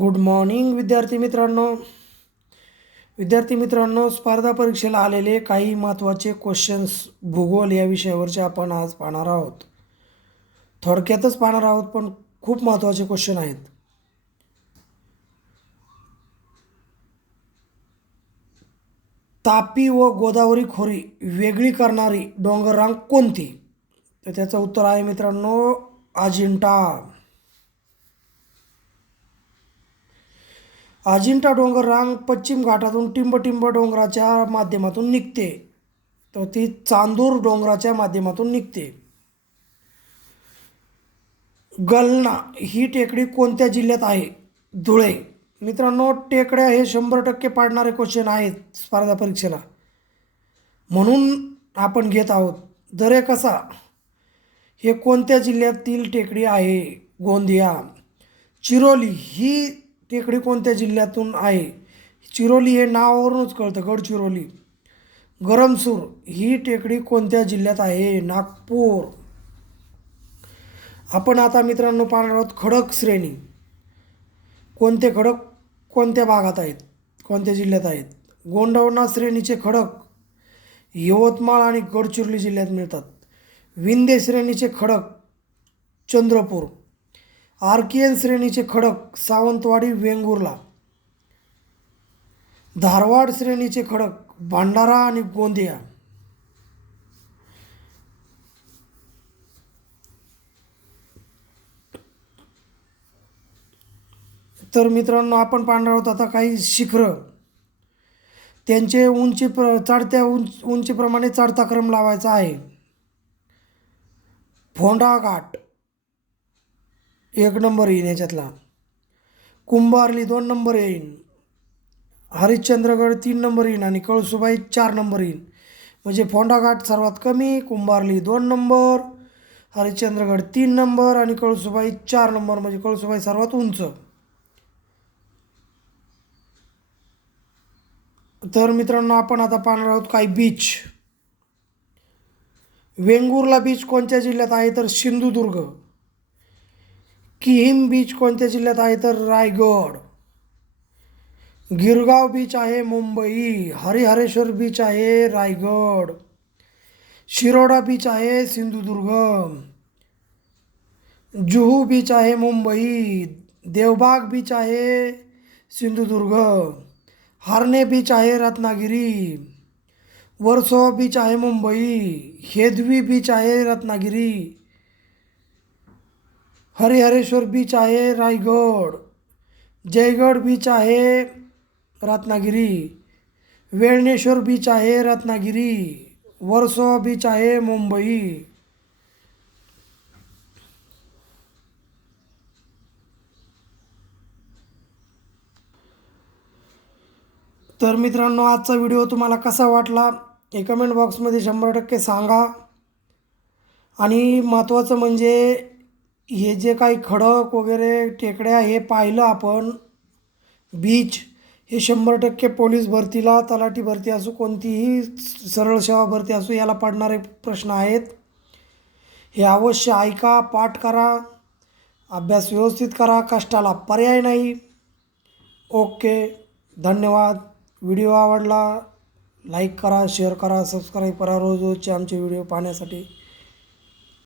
Good morning विद्यार्थी मित्रांनो. विद्यार्थी मित्रांनो स्पर्धा परीक्षेला आलेले काही महत्त्वाचे क्वेश्चन्स भूगोल या विषयावरचे आपण आज पाहणार आहोत. थोडक्यातच पाहणार आहोत पण खूप महत्त्वाचे क्वेश्चन आहेत. तापी व गोदावरी खोरी वेगळी करणारी डोंगररांग कोणती? तर त्याचं उत्तर आहे मित्रांनो अजिंठा. अजिंठा डोंगर रांग पश्चिम घाटातून टिंबटिंब डोंगराच्या माध्यमातून निघते. तर ती चांदूर डोंगराच्या माध्यमातून निघते. गलना ही टेकडी कोणत्या जिल्ह्यात आहे? धुळे. मित्रांनो टेकड्या हे शंभर टक्के पाडणारे क्वेश्चन आहेत स्पर्धा परीक्षेला. म्हणून आपण घेत आहोत. दरे कसा? हे कोणत्या जिल्ह्यातील टेकडी आहे? गोंदिया. चिरोली ही टेकडी कोणत्या जिल्ह्यातून आहे? चिरोली हे नावावरूनच कळतं गडचिरोली गरमसूर ही टेकडी कोणत्या जिल्ह्यात आहे? नागपूर. आपण आता मित्रांनो पाहणार आहोत खडक श्रेणी. कोणते खडक कोणत्या भागात आहेत? कोणत्या जिल्ह्यात आहेत? गोंडवणा श्रेणीचे खडक यवतमाळ आणि गडचिरोली जिल्ह्यात मिळतात. विंदे श्रेणीचे खडक चंद्रपूर. आर्कियन श्रेणीचे खडक सावंतवाडी वेंगुर्ला. धारवाड श्रेणीचे खडक भांडारा आणि गोंदिया. तर मित्रांनो आपण पाहणार आहोत आता काही शिखरं. त्यांचे उंची प्र चढत्या उंच उंचीप्रमाणे चढता क्रम लावायचा आहे. फोंडा घाट. एक नंबर येईन याच्यातला. कुंभारली दोन नंबर येईन. हरिश्चंद्रगड तीन नंबर येईन आणि कळसुबाई चार नंबर येईन. म्हणजे फोंडाघाट सर्वात कमी कुंभारली दोन नंबर हरिश्चंद्रगड तीन नंबर आणि कळसुबाई चार नंबर. म्हणजे कळसुबाई सर्वात उंच. तर मित्रांनो आपण आता पाहणार आहोत काही बीच वेंगुर्ला बीच कोणत्या जिल्ह्यात आहे? तर सिंधुदुर्ग. किहिम बीच कोणत्या जिल्ह्यात आहे? तर रायगड. गिरगाव बीच आहे मुंबई. हरिहरेश्वर बीच आहे रायगड. शिरोडा बीच आहे सिंधुदुर्ग. जुहू बीच आहे मुंबई. देवबाग बीच आहे सिंधुदुर्ग. हार्ने बीच आहे रत्नागिरी. वर्सोवा बीच आहे मुंबई. हेदवी बीच आहे रत्नागिरी. हरिहरेश्वर बीच आहे रायगड. जयगड बीच आहे रत्नागिरी. वेळणेश्वर बीच आहे रत्नागिरी. वर्सोवा बीच आहे मुंबई. तर मित्रांनो आजचा व्हिडिओ तुम्हाला कसा वाटला हे कमेंट बॉक्समध्ये शंभर टक्के सांगा. आणि महत्त्वाचं म्हणजे हे जे काही खडक वगैरे टेकड्या हे पाहिलं आपण बीच हे शंभर टक्के पोलीस भरतीला तलाठी भरती असो कोणतीही सरळ सेवा भरती असो याला पडणारे प्रश्न आहेत. हे अवश्य ऐका पाठ करा अभ्यास व्यवस्थित करा कष्टाला पर्याय नाही. ओके धन्यवाद. व्हिडिओ आवडला लाईक करा शेअर करा सबस्क्राईब करा रोज रोजचे आमचे व्हिडिओ पाहण्यासाठी.